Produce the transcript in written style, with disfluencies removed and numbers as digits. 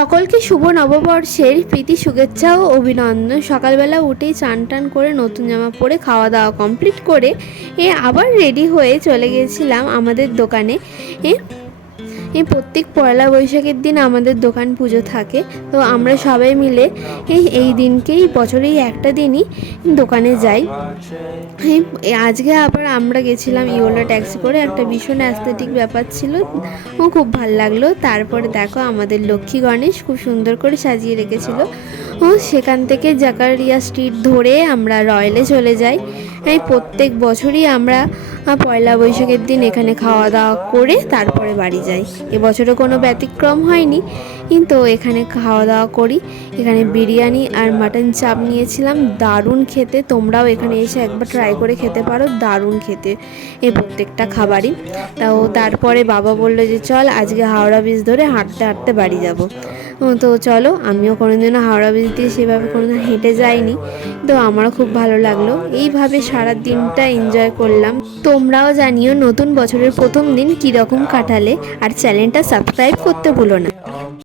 সকলকে শুভ নববর্ষের প্রীতি শুভেচ্ছা ও অভিনন্দন। সকালবেলা উঠেই চান টান করে নতুন জামা পরে খাওয়া দাওয়া কমপ্লিট করে আবার রেডি হয়ে চলে গেছিলাম আমাদের দোকানে। প্রত্যেক পয়লা বৈশাখের দিন আমাদের দোকান পুজো থাকে, তো আমরা সবাই মিলে এই দিনকেই বছরেই একটা দিনই দোকানে যাই। আজকে আবার আমরা গেছিলাম ইওলা ট্যাক্সি করে, একটা ভীষণ অ্যাস্থেটিক ব্যাপার ছিল, খুব ভালো লাগলো। তারপরে দেখো আমাদের লক্ষ্মী গণেশ খুব সুন্দর করে সাজিয়ে রেখেছিল। সেখান থেকে জাকারিয়া স্ট্রিট ধরে আমরা রয়্যালে চলে যাই। প্রত্যেক বছরই আমরা পয়লা বৈশাখের দিন এখানে খাওয়া দাওয়া করে তারপরে বাড়ি যাই। এবছরও কোনো ব্যতিক্রম হয়নি, কিন্তু এখানে খাওয়া দাওয়া করি। এখানে বিরিয়ানি আর মাটন চাপ নিয়েছিলাম, দারুণ খেতে। তোমরাও এখানে এসে একবার ট্রাই করে খেতে পারো, দারুণ খেতে প্রত্যেকটা খাবারই। তারপরে বাবা বললো যে চল আজকে হাওড়া ব্রিজ ধরে হাঁটতে হাঁটতে বাড়ি যাব। তো চলো, আমিও কোনোদিনও হাওড়া ব্রিজ দিয়ে সেভাবে কোনোদিন হেঁটে যাইনি, তো আমারও খুব ভালো লাগলো। এইভাবে সারা দিনটা এনজয় করলাম। তোমরাও জানিও নতুন বছরের প্রথম দিন কীরকম কাটালে, আর চ্যানেলটা সাবস্ক্রাইব করতে ভুলো না।